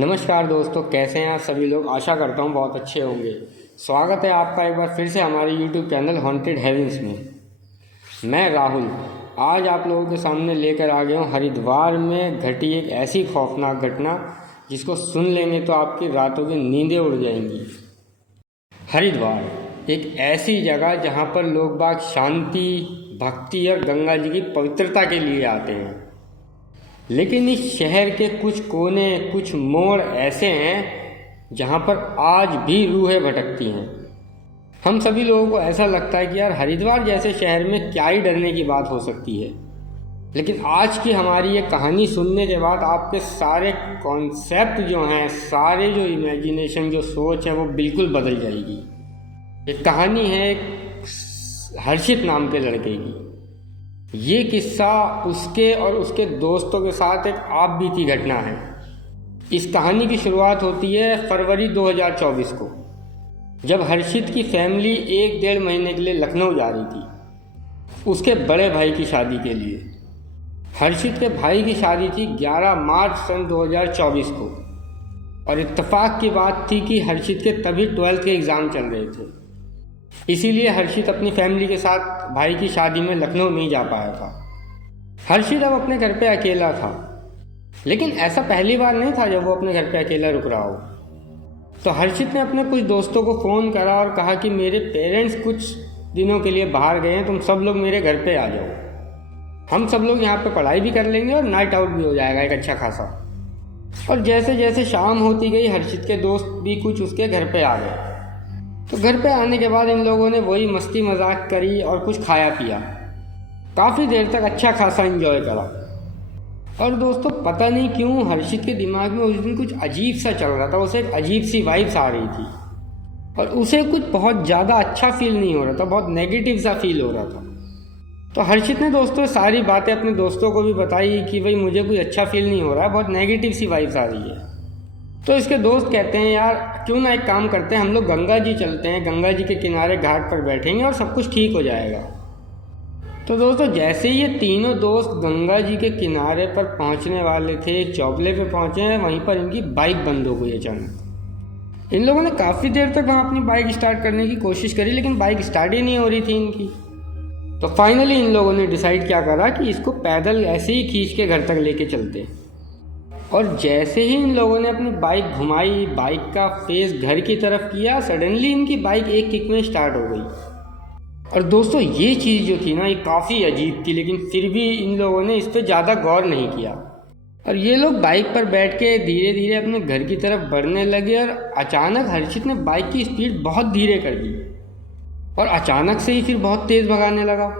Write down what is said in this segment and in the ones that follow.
नमस्कार दोस्तों, कैसे हैं आप सभी लोग। आशा करता हूँ बहुत अच्छे होंगे। स्वागत है आपका एक बार फिर से हमारे YouTube चैनल हॉन्टेड हेवेंस में। मैं राहुल आज आप लोगों के सामने लेकर आ गया हूँ हरिद्वार में घटी एक ऐसी खौफनाक घटना जिसको सुन लेंगे तो आपकी रातों की नींदें उड़ जाएंगी। हरिद्वार एक ऐसी जगह जहाँ पर लोग बाग शांति, भक्ति और गंगा जी की पवित्रता के लिए आते हैं। लेकिन इस शहर के कुछ कोने, कुछ मोड़ ऐसे हैं जहाँ पर आज भी रूहें भटकती हैं। हम सभी लोगों को ऐसा लगता है कि यार हरिद्वार जैसे शहर में क्या ही डरने की बात हो सकती है। लेकिन आज की हमारी ये कहानी सुनने के बाद आपके सारे कॉन्सेप्ट जो हैं, सारे जो इमेजिनेशन, जो सोच है, वो बिल्कुल बदल जाएगी। ये कहानी है हर्षित नाम के लड़के की। ये किस्सा उसके और उसके दोस्तों के साथ एक आप बीती घटना है। इस कहानी की शुरुआत होती है फरवरी 2024 को, जब हर्षित की फैमिली 1-1.5 महीने के लिए लखनऊ जा रही थी उसके बड़े भाई की शादी के लिए। हर्षित के भाई की शादी थी 11 मार्च सन 2024 को, और इत्तेफाक की बात थी कि हर्षित के तभी 12th के एग्ज़ाम चल रहे थे। इसीलिए हर्षित अपनी फैमिली के साथ भाई की शादी में लखनऊ नहीं जा पाया था। हर्षित अब अपने घर पे अकेला था, लेकिन ऐसा पहली बार नहीं था जब वो अपने घर पे अकेला रुक रहा हो। तो हर्षित ने अपने कुछ दोस्तों को फ़ोन करा और कहा कि मेरे पेरेंट्स कुछ दिनों के लिए बाहर गए हैं, तुम सब लोग मेरे घर पे आ जाओ। हम सब लोग यहाँ पे पढ़ाई भी कर लेंगे और नाइट आउट भी हो जाएगा एक अच्छा खासा। और जैसे जैसे शाम होती गई हर्षित के दोस्त भी कुछ उसके घर पे आ गए। तो घर पे आने के बाद इन लोगों ने वही मस्ती मजाक करी और कुछ खाया पिया। काफ़ी देर तक अच्छा खासा एंजॉय करा। और दोस्तों पता नहीं क्यों हर्षित के दिमाग में उस दिन कुछ अजीब सा चल रहा था। उसे एक अजीब सी वाइब्स आ रही थी और उसे कुछ बहुत ज़्यादा अच्छा फील नहीं हो रहा था, बहुत नेगेटिव सा फील हो रहा था। तो हर्षित ने दोस्तों सारी बातें अपने दोस्तों को भी बताई कि भाई मुझे कोई अच्छा फील नहीं हो रहा है, बहुत नेगेटिव सी वाइब्स आ रही है। तो इसके दोस्त कहते हैं यार क्यों ना एक काम करते हैं, हम लोग गंगा जी चलते हैं, गंगा जी के किनारे घाट पर बैठेंगे और सब कुछ ठीक हो जाएगा। तो दोस्तों जैसे ही ये तीनों दोस्त गंगा जी के किनारे पर पहुंचने वाले थे, चौबले पे पहुंचे हैं, वहीं पर इनकी बाइक बंद हो गई अचानक। इन लोगों ने काफ़ी देर तक वहाँ अपनी बाइक स्टार्ट करने की कोशिश करी, लेकिन बाइक स्टार्ट ही नहीं हो रही थी इनकी। तो फाइनली इन लोगों ने डिसाइड क्या करा कि इसको पैदल ऐसे ही खींच के घर तक लेके चलते। और जैसे ही इन लोगों ने अपनी बाइक घुमाई, बाइक का फेस घर की तरफ किया, सडनली इनकी बाइक एक किक में स्टार्ट हो गई। और दोस्तों ये चीज़ जो थी ना, ये काफ़ी अजीब थी, लेकिन फिर भी इन लोगों ने इस पर ज़्यादा गौर नहीं किया। और ये लोग बाइक पर बैठ के धीरे धीरे अपने घर की तरफ बढ़ने लगे। और अचानक हर्षित ने बाइक की स्पीड बहुत धीरे कर दी और अचानक से ही फिर बहुत तेज़ भगाने लगा।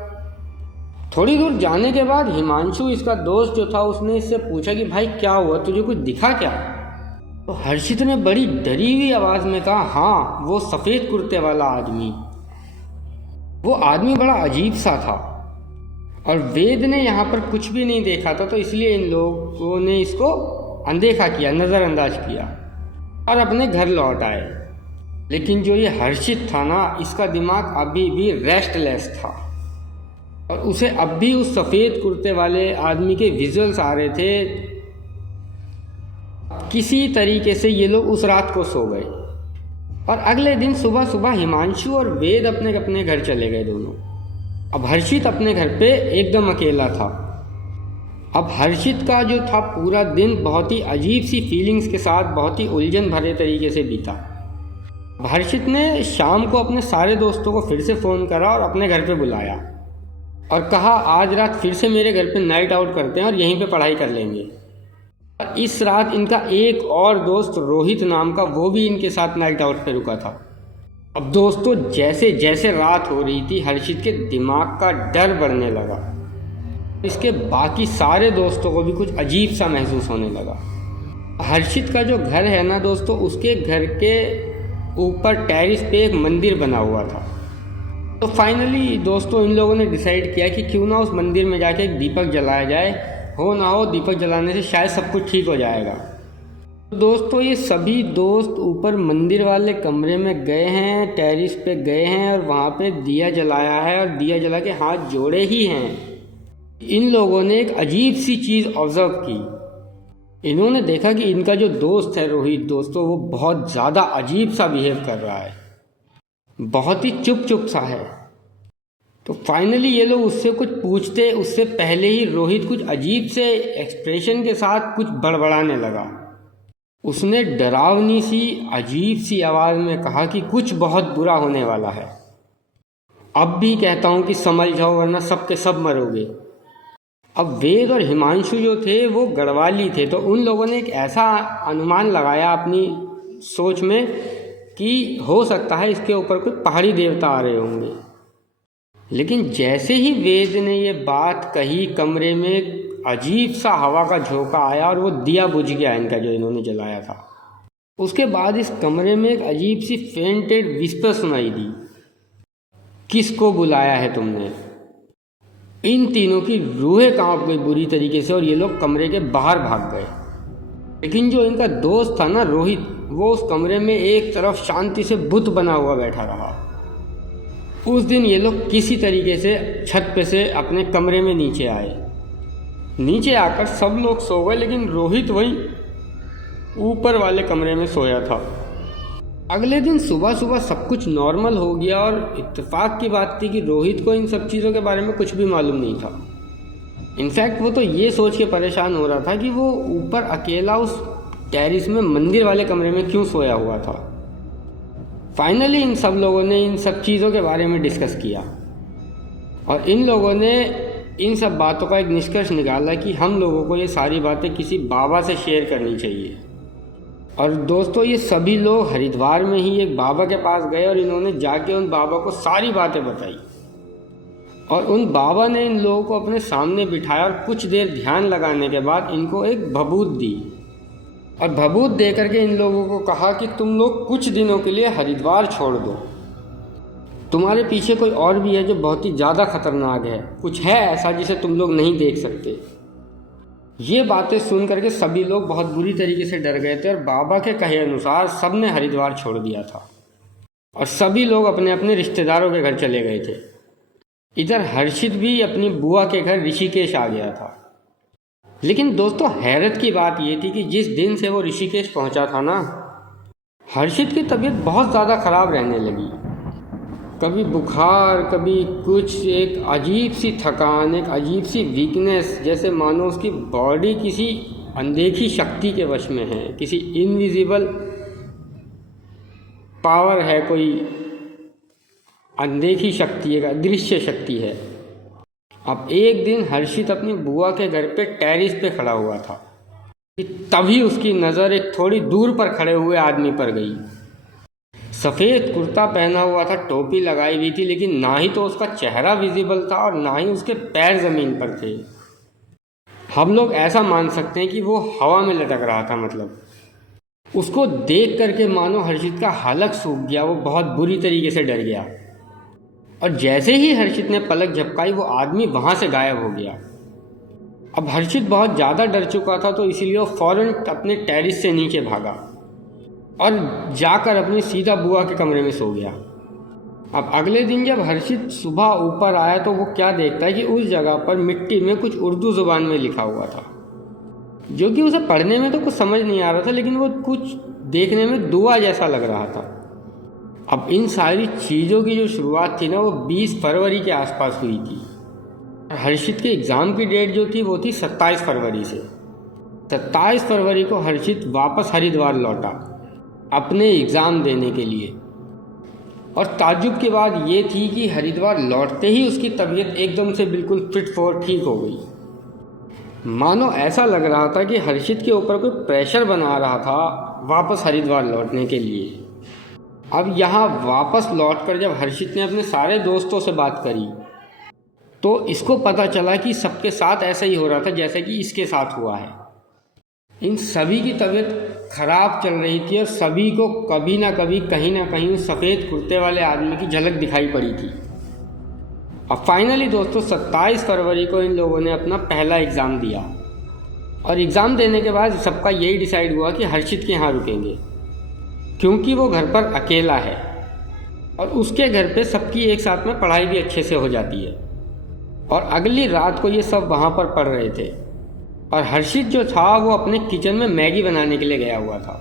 थोड़ी दूर जाने के बाद हिमांशु, इसका दोस्त जो था, उसने इससे पूछा कि भाई क्या हुआ, तुझे कुछ दिखा क्या? तो हर्षित ने बड़ी डरी हुई आवाज़ में कहा, हाँ वो सफ़ेद कुर्ते वाला आदमी। वो आदमी बड़ा अजीब सा था और वेद ने यहाँ पर कुछ भी नहीं देखा था, तो इसलिए इन लोगों ने इसको अनदेखा किया, नज़रअंदाज किया और अपने घर लौट आए। लेकिन जो ये हर्षित था ना, इसका दिमाग अभी भी रेस्टलेस था और उसे अब भी उस सफ़ेद कुर्ते वाले आदमी के विजुअल्स आ रहे थे। किसी तरीके से ये लोग उस रात को सो गए और अगले दिन सुबह सुबह हिमांशु और वेद अपने अपने घर चले गए दोनों। अब हर्षित अपने घर पे एकदम अकेला था। अब हर्षित का जो था पूरा दिन बहुत ही अजीब सी फीलिंग्स के साथ, बहुत ही उलझन भरे तरीके से बीता। अब हर्षित ने शाम को अपने सारे दोस्तों को फिर से फ़ोन करा और अपने घर पे बुलाया और कहा आज रात फिर से मेरे घर पे नाइट आउट करते हैं और यहीं पे पढ़ाई कर लेंगे। और इस रात इनका एक और दोस्त रोहित नाम का, वो भी इनके साथ नाइट आउट पे रुका था। अब दोस्तों जैसे जैसे रात हो रही थी हर्षित के दिमाग का डर बढ़ने लगा। इसके बाकी सारे दोस्तों को भी कुछ अजीब सा महसूस होने लगा। हर्षित का जो घर है ना दोस्तों, उसके घर के ऊपर टेरिस पे एक मंदिर बना हुआ था। तो फाइनली दोस्तों इन लोगों ने डिसाइड किया कि क्यों ना उस मंदिर में जाके एक दीपक जलाया जाए, हो ना हो दीपक जलाने से शायद सब कुछ ठीक हो जाएगा। तो दोस्तों ये सभी दोस्त ऊपर मंदिर वाले कमरे में गए हैं, टेरिस पे गए हैं और वहाँ पे दिया जलाया है और दिया जला के हाथ जोड़े ही हैं। इन लोगों ने एक अजीब सी चीज़ ऑब्जर्व की इन्होंने देखा कि इनका जो दोस्त है रोहित दोस्तों, वो बहुत ज़्यादा अजीब सा बिहेव कर रहा है, बहुत ही चुप चुप सा है। तो फाइनली ये लोग उससे कुछ पूछते उससे पहले ही रोहित कुछ अजीब से एक्सप्रेशन के साथ कुछ बड़बड़ाने लगा। उसने डरावनी सी अजीब सी आवाज़ में कहा कि कुछ बहुत बुरा होने वाला है, अब भी कहता हूँ कि समझ जाओ वरना सब के सब मरोगे। अब वेद और हिमांशु जो थे वो गढ़वाली थे, तो उन लोगों ने एक ऐसा अनुमान लगाया अपनी सोच में कि हो सकता है इसके ऊपर कोई पहाड़ी देवता आ रहे होंगे। लेकिन जैसे ही वेद ने ये बात कही, कमरे में अजीब सा हवा का झोंका आया और वो दिया बुझ गया इनका जो इन्होंने जलाया था। उसके बाद इस कमरे में एक अजीब सी फेंटेड विस्पर सुनाई दी, किसको बुलाया है तुमने। इन तीनों की रूहें कांप गई बुरी तरीके से और ये लोग कमरे के बाहर भाग गए। लेकिन जो इनका दोस्त था ना रोहित, वो उस कमरे में एक तरफ शांति से बुत बना हुआ बैठा रहा। उस दिन ये लोग किसी तरीके से छत पे से अपने कमरे में नीचे आए। नीचे आकर सब लोग सो गए, लेकिन रोहित वहीं ऊपर वाले कमरे में सोया था। अगले दिन सुबह सुबह सब कुछ नॉर्मल हो गया और इत्तेफाक की बात थी कि रोहित को इन सब चीज़ों के बारे में कुछ भी मालूम नहीं था। इनफैक्ट वो तो ये सोच के परेशान हो रहा था कि वो ऊपर अकेला उस टेरिस में मंदिर वाले कमरे में क्यों सोया हुआ था। फाइनली इन सब लोगों ने इन सब चीज़ों के बारे में डिस्कस किया और इन लोगों ने इन सब बातों का एक निष्कर्ष निकाला कि हम लोगों को ये सारी बातें किसी बाबा से शेयर करनी चाहिए। और दोस्तों ये सभी लोग हरिद्वार में ही एक बाबा के पास गए और इन्होंने जाके उन बाबा को सारी बातें बताई। और उन बाबा ने इन लोगों को अपने सामने बिठाया और कुछ देर ध्यान लगाने के बाद इनको एक भभूत दी और भभूत दे करके इन लोगों को कहा कि तुम लोग कुछ दिनों के लिए हरिद्वार छोड़ दो, तुम्हारे पीछे कोई और भी है जो बहुत ही ज़्यादा खतरनाक है, कुछ है ऐसा जिसे तुम लोग नहीं देख सकते। ये बातें सुन करके सभी लोग बहुत बुरी तरीके से डर गए थे और बाबा के कहे अनुसार सब ने हरिद्वार छोड़ दिया था और सभी लोग अपने अपने रिश्तेदारों के घर चले गए थे। इधर हर्षित भी अपनी बुआ के घर ऋषिकेश आ गया था। लेकिन दोस्तों हैरत की बात ये थी कि जिस दिन से वो ऋषिकेश पहुंचा था ना, हर्षित की तबीयत बहुत ज़्यादा ख़राब रहने लगी। कभी बुखार, कभी कुछ, एक अजीब सी थकान, एक अजीब सी वीकनेस, जैसे मानो उसकी बॉडी किसी अनदेखी शक्ति के वश में है, किसी इनविजिबल पावर है, कोई अनदेखी शक्ति है, अदृश्य शक्ति है। अब एक दिन हर्षित अपनी बुआ के घर पे टेरिस पे खड़ा हुआ था कि तभी उसकी नज़र एक थोड़ी दूर पर खड़े हुए आदमी पर गई। सफ़ेद कुर्ता पहना हुआ था, टोपी लगाई हुई थी, लेकिन ना ही तो उसका चेहरा विजिबल था और ना ही उसके पैर ज़मीन पर थे। हम लोग ऐसा मान सकते हैं कि वो हवा में लटक रहा था। मतलब उसको देख करके मानो हर्षित का हलक सूख गया, वो बहुत बुरी तरीके से डर गया और जैसे ही हर्षित ने पलक झपकाई वो आदमी वहाँ से गायब हो गया। अब हर्षित बहुत ज़्यादा डर चुका था, तो इसीलिए वो फ़ौरन अपने टेरिस से नीचे भागा और जाकर अपनी सीधा बुआ के कमरे में सो गया। अब अगले दिन जब हर्षित सुबह ऊपर आया तो वो क्या देखता है कि उस जगह पर मिट्टी में कुछ उर्दू ज़ुबान में लिखा हुआ था, जो कि उसे पढ़ने में तो कुछ समझ नहीं आ रहा था, लेकिन वो कुछ देखने में दुआ जैसा लग रहा था। अब इन सारी चीज़ों की जो शुरुआत थी ना, वो 20 फरवरी के आसपास हुई थी। हर्षित के एग्ज़ाम की डेट जो थी वो थी 27 फरवरी से। 27 फरवरी को हर्षित वापस हरिद्वार लौटा अपने एग्ज़ाम देने के लिए। और ताज्जुब की बात ये थी कि हरिद्वार लौटते ही उसकी तबीयत एकदम से बिल्कुल फिट फॉर ठीक हो गई। मानो ऐसा लग रहा था कि हर्षित के ऊपर कोई प्रेशर बना रहा था वापस हरिद्वार लौटने के लिए। अब यहाँ वापस लौटकर जब हर्षित ने अपने सारे दोस्तों से बात करी तो इसको पता चला कि सबके साथ ऐसा ही हो रहा था जैसे कि इसके साथ हुआ है। इन सभी की तबीयत खराब चल रही थी और सभी को कभी ना कभी कहीं ना कहीं सफ़ेद कुर्ते वाले आदमी की झलक दिखाई पड़ी थी। अब फाइनली दोस्तों 27 फरवरी को इन लोगों ने अपना पहला एग्ज़ाम दिया और एग्ज़ाम देने के बाद सबका यही डिसाइड हुआ कि हर्षित के यहाँ रुकेंगे, क्योंकि वो घर पर अकेला है और उसके घर पे सबकी एक साथ में पढ़ाई भी अच्छे से हो जाती है। और अगली रात को ये सब वहाँ पर पढ़ रहे थे। और हर्षित जो था वो अपने किचन में मैगी बनाने के लिए गया हुआ था।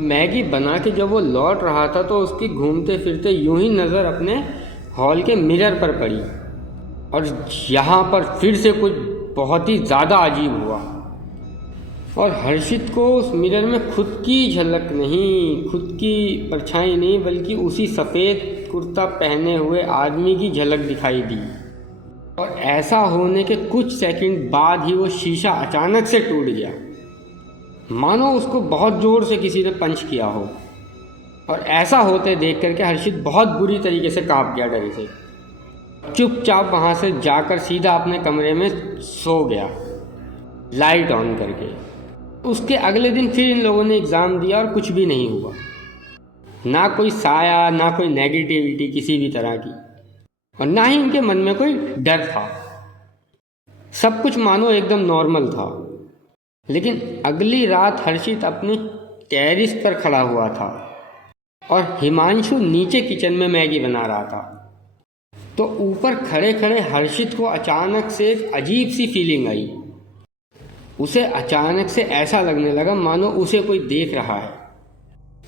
मैगी बना के जब वो लौट रहा था तो उसकी घूमते फिरते यूं ही नज़र अपने हॉल के मिरर पर पड़ी और यहाँ पर फिर से कुछ बहुत ही ज़्यादा अजीब हुआ। और हर्षित को उस मिरर में खुद की झलक नहीं, खुद की परछाई नहीं, बल्कि उसी सफ़ेद कुर्ता पहने हुए आदमी की झलक दिखाई दी। और ऐसा होने के कुछ सेकंड बाद ही वो शीशा अचानक से टूट गया, मानो उसको बहुत ज़ोर से किसी ने पंच किया हो। और ऐसा होते देख करके हर्षित बहुत बुरी तरीके से काँप गया डर से। चुपचाप वहाँ से जाकर सीधा अपने कमरे में सो गया, लाइट ऑन करके। उसके अगले दिन फिर इन लोगों ने एग्ज़ाम दिया और कुछ भी नहीं हुआ, ना कोई साया, ना कोई नेगेटिविटी किसी भी तरह की, और ना ही इनके मन में कोई डर था। सब कुछ मानो एकदम नॉर्मल था। लेकिन अगली रात हर्षित अपने टेरिस पर खड़ा हुआ था और हिमांशु नीचे किचन में मैगी बना रहा था। तो ऊपर खड़े खड़े हर्षित को अचानक से एक अजीब सी फीलिंग आई। उसे अचानक से ऐसा लगने लगा मानो उसे कोई देख रहा है।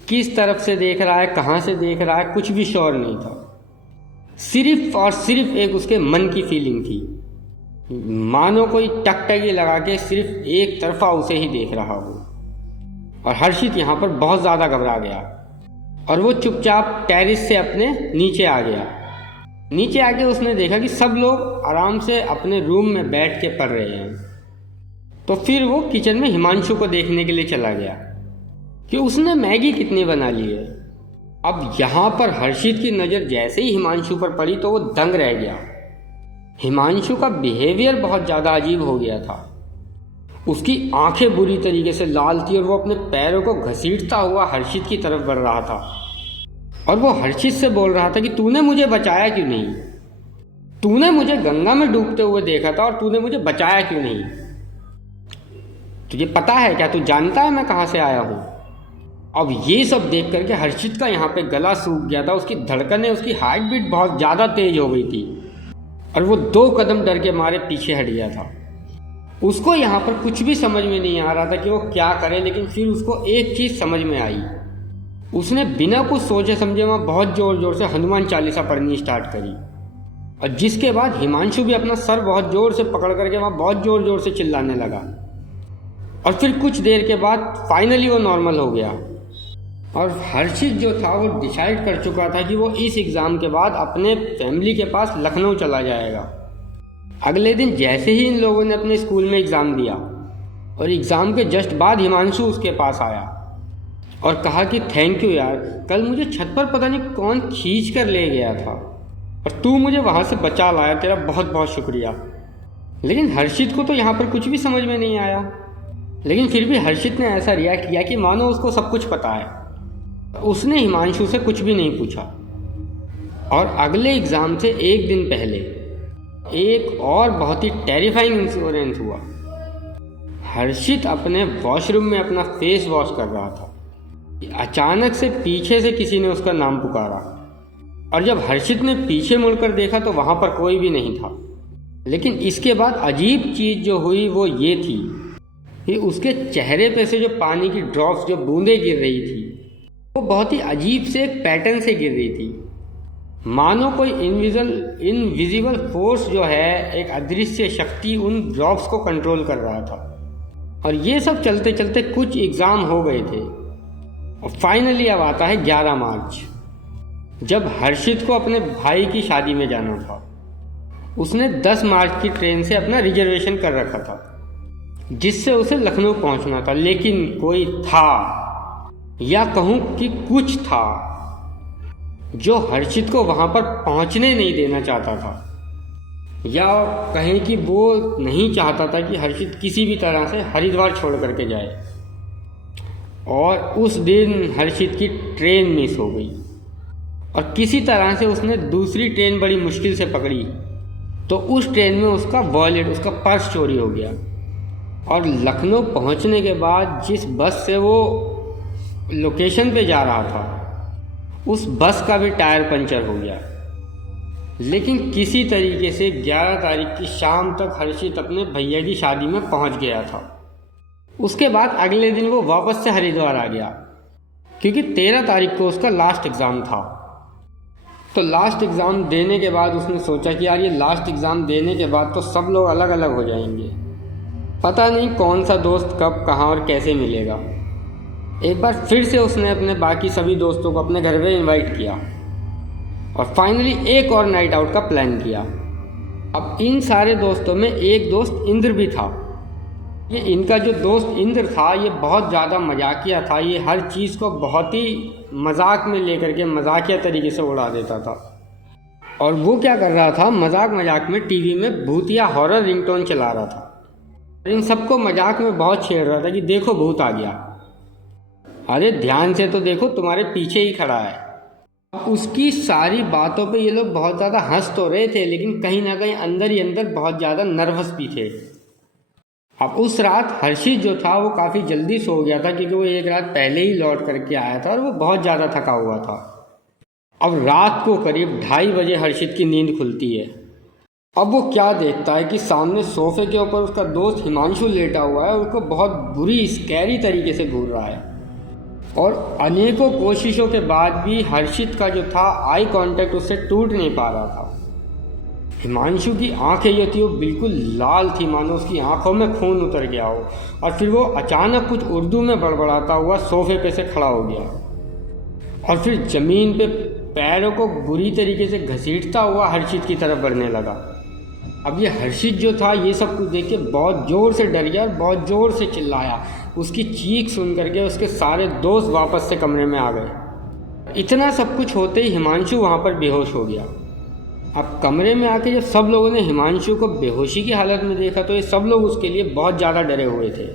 किस तरफ से देख रहा है, कहाँ से देख रहा है, कुछ भी श्योर नहीं था। सिर्फ और सिर्फ एक उसके मन की फीलिंग थी, मानो कोई टकटकी लगा के सिर्फ एक तरफा उसे ही देख रहा हो। और हर्षित यहाँ पर बहुत ज़्यादा घबरा गया और वो चुपचाप टेरिस से अपने नीचे आ गया। नीचे आके उसने देखा कि सब लोग आराम से अपने रूम में बैठ के पढ़ रहे हैं। तो फिर वो किचन में हिमांशु को देखने के लिए चला गया कि उसने मैगी कितनी बना ली है। अब यहाँ पर हर्षित की नज़र जैसे ही हिमांशु पर पड़ी तो वो दंग रह गया। हिमांशु का बिहेवियर बहुत ज़्यादा अजीब हो गया था। उसकी आंखें बुरी तरीके से लाल थी और वो अपने पैरों को घसीटता हुआ हर्षित की तरफ बढ़ रहा था। और वो हर्षित से बोल रहा था कि तूने मुझे बचाया क्यों नहीं, तूने मुझे गंगा में डूबते हुए देखा था और तूने मुझे बचाया क्यों नहीं, तुझे पता है क्या, तू जानता है मैं कहाँ से आया हूँ। अब ये सब देख करके हर्षित का यहाँ पे गला सूख गया था। उसकी धड़कनें, उसकी हार्ट बीट बहुत ज़्यादा तेज हो गई थी और वो 2 कदम डर के मारे पीछे हट गया था। उसको यहाँ पर कुछ भी समझ में नहीं आ रहा था कि वो क्या करे। लेकिन फिर उसको एक चीज़ समझ में आई। उसने बिना कुछ सोचे समझे वहाँ बहुत ज़ोर ज़ोर से हनुमान चालीसा पढ़नी स्टार्ट करी। और जिसके बाद हिमांशु भी अपना सर बहुत ज़ोर से पकड़ करके वहाँ बहुत ज़ोर ज़ोर से चिल्लाने लगा। और फिर कुछ देर के बाद फाइनली वो नॉर्मल हो गया। और हर्षित जो था वो डिसाइड कर चुका था कि वो इस एग्ज़ाम के बाद अपने फैमिली के पास लखनऊ चला जाएगा। अगले दिन जैसे ही इन लोगों ने अपने स्कूल में एग्ज़ाम दिया और एग्ज़ाम के जस्ट बाद हिमांशु उसके पास आया और कहा कि थैंक यू यार, कल मुझे छत पर पता नहीं कौन खींच कर ले गया था और तू मुझे वहाँ से बचा लाया, तेरा बहुत बहुत शुक्रिया। लेकिन हर्षित को तो यहाँ पर कुछ भी समझ में नहीं आया। लेकिन फिर भी हर्षित ने ऐसा रिएक्ट किया कि मानो उसको सब कुछ पता है। उसने हिमांशु से कुछ भी नहीं पूछा। और अगले एग्ज़ाम से एक दिन पहले एक और बहुत ही टेरिफाइंग इंसिडेंट हुआ। हर्षित अपने वॉशरूम में अपना फेस वॉश कर रहा था। अचानक से पीछे से किसी ने उसका नाम पुकारा और जब हर्षित ने पीछे मुड़कर देखा तो वहाँ पर कोई भी नहीं था। लेकिन इसके बाद अजीब चीज़ जो हुई वो ये थी कि उसके चेहरे पे से जो पानी की ड्रॉप्स, जो बूंदें गिर रही थी, वो बहुत ही अजीब से एक पैटर्न से गिर रही थी, मानो कोई इनविजिबल फोर्स जो है, एक अदृश्य शक्ति उन ड्रॉप्स को कंट्रोल कर रहा था। और ये सब चलते चलते कुछ एग्ज़ाम हो गए थे और फाइनली अब आता है 11 मार्च, जब हर्षित को अपने भाई की शादी में जाना था। उसने 10 मार्च की ट्रेन से अपना रिजर्वेशन कर रखा था जिससे उसे लखनऊ पहुंचना था। लेकिन कोई था, या कहूँ कि कुछ था, जो हर्षित को वहाँ पर पहुँचने नहीं देना चाहता था, या कहें कि वो नहीं चाहता था कि हर्षित किसी भी तरह से हरिद्वार छोड़ करके जाए। और उस दिन हर्षित की ट्रेन मिस हो गई और किसी तरह से उसने दूसरी ट्रेन बड़ी मुश्किल से पकड़ी। तो उस ट्रेन में उसका वॉलेट, उसका पर्स चोरी हो गया। और लखनऊ पहुंचने के बाद जिस बस से वो लोकेशन पे जा रहा था, उस बस का भी टायर पंचर हो गया। लेकिन किसी तरीके से 11 तारीख की शाम तक हर्षित अपने भैया की शादी में पहुंच गया था। उसके बाद अगले दिन वो वापस से हरिद्वार आ गया, क्योंकि 13 तारीख को उसका लास्ट एग्ज़ाम था। तो लास्ट एग्ज़ाम देने के बाद उसने सोचा कि यार ये लास्ट एग्ज़ाम देने के बाद तो सब लोग अलग अलग हो जाएंगे, पता नहीं कौन सा दोस्त कब कहाँ और कैसे मिलेगा। एक बार फिर से उसने अपने बाकी सभी दोस्तों को अपने घर पे इनवाइट किया और फाइनली एक और नाइट आउट का प्लान किया। अब इन सारे दोस्तों में एक दोस्त इंद्र भी था। ये इनका जो दोस्त इंद्र था ये बहुत ज़्यादा मजाकिया था। ये हर चीज़ को बहुत ही मजाक में लेकर के मजाकिया तरीके से उड़ा देता था। और वो क्या कर रहा था, मजाक मजाक में टीवी में भूतिया हॉरर रिंगटोन चला रहा था। इन सबको मजाक में बहुत छेड़ रहा था कि देखो भूत आ गया, अरे ध्यान से तो देखो तुम्हारे पीछे ही खड़ा है। उसकी सारी बातों पे ये लोग बहुत ज़्यादा हंस तो रहे थे, लेकिन कहीं ना कहीं अंदर ही अंदर बहुत ज़्यादा नर्वस भी थे। अब उस रात हर्षित जो था वो काफ़ी जल्दी सो गया था, क्योंकि वो एक रात पहले ही लौट करके आया था और वो बहुत ज़्यादा थका हुआ था। अब रात को करीब 2:30 बजे हर्षित की नींद खुलती है। अब वो क्या देखता है कि सामने सोफे के ऊपर उसका दोस्त हिमांशु लेटा हुआ है, उसको बहुत बुरी स्कैरी तरीके से घूर रहा है। और अनेकों कोशिशों के बाद भी हर्षित का जो था आई कांटेक्ट उससे टूट नहीं पा रहा था। हिमांशु की आंखें जो थी वो बिल्कुल लाल थी, मानो उसकी आंखों में खून उतर गया हो। और फिर वो अचानक कुछ उर्दू में बड़बड़ाता हुआ सोफे पे से खड़ा हो गया और फिर ज़मीन पे पैरों को बुरी तरीके से घसीटता हुआ हर्षित की तरफ बढ़ने लगा। अब ये हर्षित जो था ये सब कुछ देख के बहुत ज़ोर से डर गया और बहुत ज़ोर से चिल्लाया। उसकी चीख सुन करके उसके सारे दोस्त वापस से कमरे में आ गए। इतना सब कुछ होते ही हिमांशु वहाँ पर बेहोश हो गया। अब कमरे में आके जब सब लोगों ने हिमांशु को बेहोशी की हालत में देखा तो ये सब लोग उसके लिए बहुत ज़्यादा डरे हुए थे।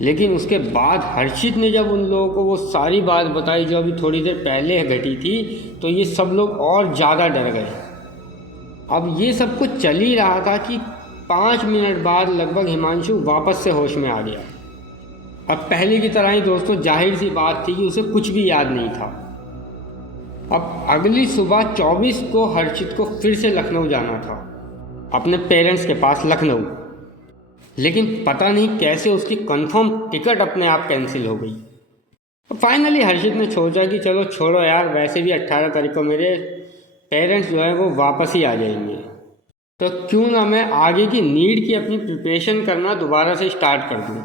लेकिन उसके बाद हर्षित ने जब उन लोगों को वो सारी बात बताई जो अभी थोड़ी देर पहले घटी थी, तो ये सब लोग और ज़्यादा डर गए। अब ये सब कुछ चल ही रहा था कि 5 मिनट बाद लगभग हिमांशु वापस से होश में आ गया। अब पहले की तरह ही दोस्तों जाहिर सी बात थी कि उसे कुछ भी याद नहीं था। अब अगली सुबह 24 को हर्षित को फिर से लखनऊ जाना था, अपने पेरेंट्स के पास लखनऊ। लेकिन पता नहीं कैसे उसकी कंफर्म टिकट अपने आप कैंसिल हो गई। फाइनली हर्षित ने सोचा कि चलो छोड़ो यार, वैसे भी 18 तारीख को मेरे पेरेंट्स जो है वो वापस ही आ जाएंगे, तो क्यों ना मैं आगे की नीट की अपनी प्रिपरेशन करना दोबारा से स्टार्ट कर दूँ।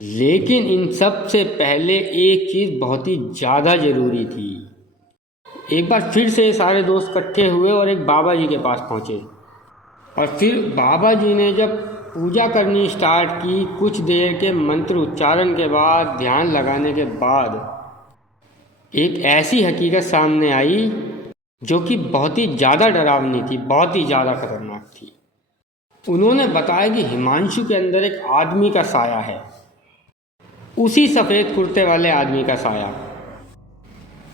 लेकिन इन सब से पहले एक चीज़ बहुत ही ज़्यादा ज़रूरी थी। एक बार फिर से सारे दोस्त इकट्ठे हुए और एक बाबा जी के पास पहुँचे। और फिर बाबा जी ने जब पूजा करनी स्टार्ट की, कुछ देर के मंत्र उच्चारण के बाद, ध्यान लगाने के बाद एक ऐसी हकीकत सामने आई जो कि बहुत ही ज़्यादा डरावनी थी, बहुत ही ज़्यादा खतरनाक थी। उन्होंने बताया कि हिमांशु के अंदर एक आदमी का साया है, उसी सफ़ेद कुर्ते वाले आदमी का साया।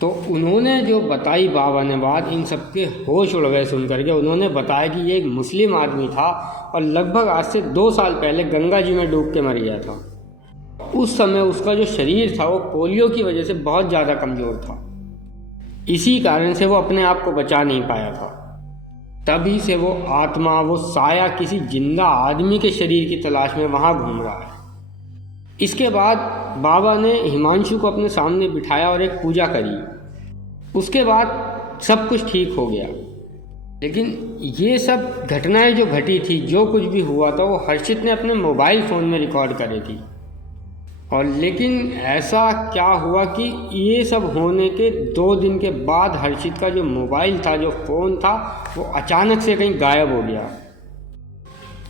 तो उन्होंने जो बताई बाबा ने बात, इन सबके होश उड़ गए सुन करके। उन्होंने बताया कि ये एक मुस्लिम आदमी था और लगभग आज से 2 साल पहले गंगा जी में डूब के मर गया था। उस समय उसका जो शरीर था वो पोलियो की वजह से बहुत ज़्यादा कमज़ोर था। इसी कारण से वो अपने आप को बचा नहीं पाया था। तभी से वो आत्मा, वो साया किसी जिंदा आदमी के शरीर की तलाश में वहाँ घूम रहा है। इसके बाद बाबा ने हिमांशु को अपने सामने बिठाया और एक पूजा करी। उसके बाद सब कुछ ठीक हो गया। लेकिन ये सब घटनाएं जो घटी थी, जो कुछ भी हुआ था, वो हर्षित ने अपने मोबाइल फ़ोन में रिकॉर्ड करी थी। और लेकिन ऐसा क्या हुआ कि ये सब होने के 2 दिन के बाद हर्षित का जो मोबाइल था, जो फ़ोन था, वो अचानक से कहीं गायब हो गया।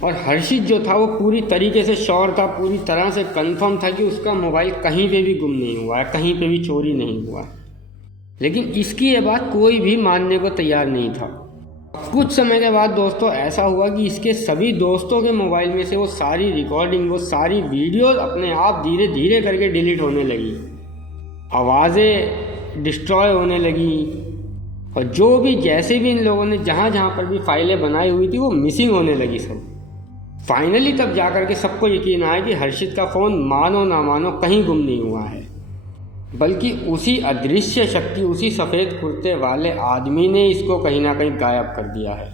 और हर्षित जो था वो पूरी तरीके से श्योर था, पूरी तरह से कंफर्म था कि उसका मोबाइल कहीं पे भी गुम नहीं हुआ है, कहीं पे भी चोरी नहीं हुआ। लेकिन इसकी ये बात कोई भी मानने को तैयार नहीं था। कुछ समय के बाद दोस्तों ऐसा हुआ कि इसके सभी दोस्तों के मोबाइल में से वो सारी रिकॉर्डिंग, वो सारी वीडियो अपने आप धीरे धीरे करके डिलीट होने लगी, आवाज़ें डिस्ट्रॉय होने लगी। और जो भी, जैसे भी इन लोगों ने जहाँ जहाँ पर भी फाइलें बनाई हुई थी वो मिसिंग होने लगी सब। फाइनली तब जा कर के सबको यकीन आया कि हर्षित का फ़ोन मानो ना मानो कहीं गुम नहीं हुआ है। बल्कि उसी अदृश्य शक्ति, उसी सफ़ेद कुर्ते वाले आदमी ने इसको कहीं ना कहीं गायब कर दिया है।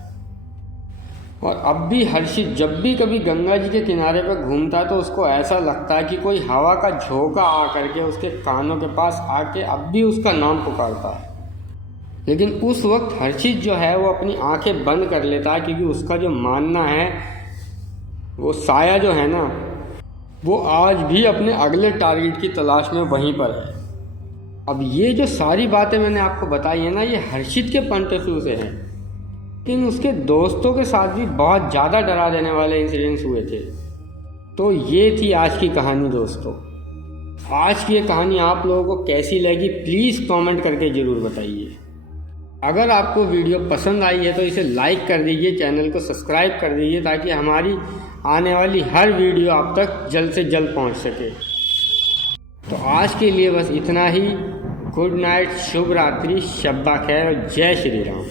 और अब भी हर्षित जब भी कभी गंगा जी के किनारे पर घूमता है तो उसको ऐसा लगता है कि कोई हवा का झोंका आ करके उसके कानों के पास आके अब भी उसका नाम पुकारता है। लेकिन उस वक्त हर्षित जो है वो अपनी आंखें बंद कर लेता है, क्योंकि उसका जो मानना है वो साया जो है ना वो आज भी अपने अगले टारगेट की तलाश में वहीं पर है। अब ये जो सारी बातें मैंने आपको बताई है ना, ये हर्षित के पॉइंट ऑफ व्यू से हैं, लेकिन उसके दोस्तों के साथ भी बहुत ज़्यादा डरा देने वाले इंसिडेंट्स हुए थे। तो ये थी आज की कहानी दोस्तों। आज की ये कहानी आप लोगों को कैसी लगी प्लीज़ कमेंट करके ज़रूर बताइए। अगर आपको वीडियो पसंद आई है तो इसे लाइक कर दीजिए, चैनल को सब्सक्राइब कर दीजिए, ताकि हमारी आने वाली हर वीडियो आप तक जल्द से जल्द पहुंच सके। तो आज के लिए बस इतना ही। गुड नाइट, शुभ रात्रि, शब्बा खैर और जय श्री राम।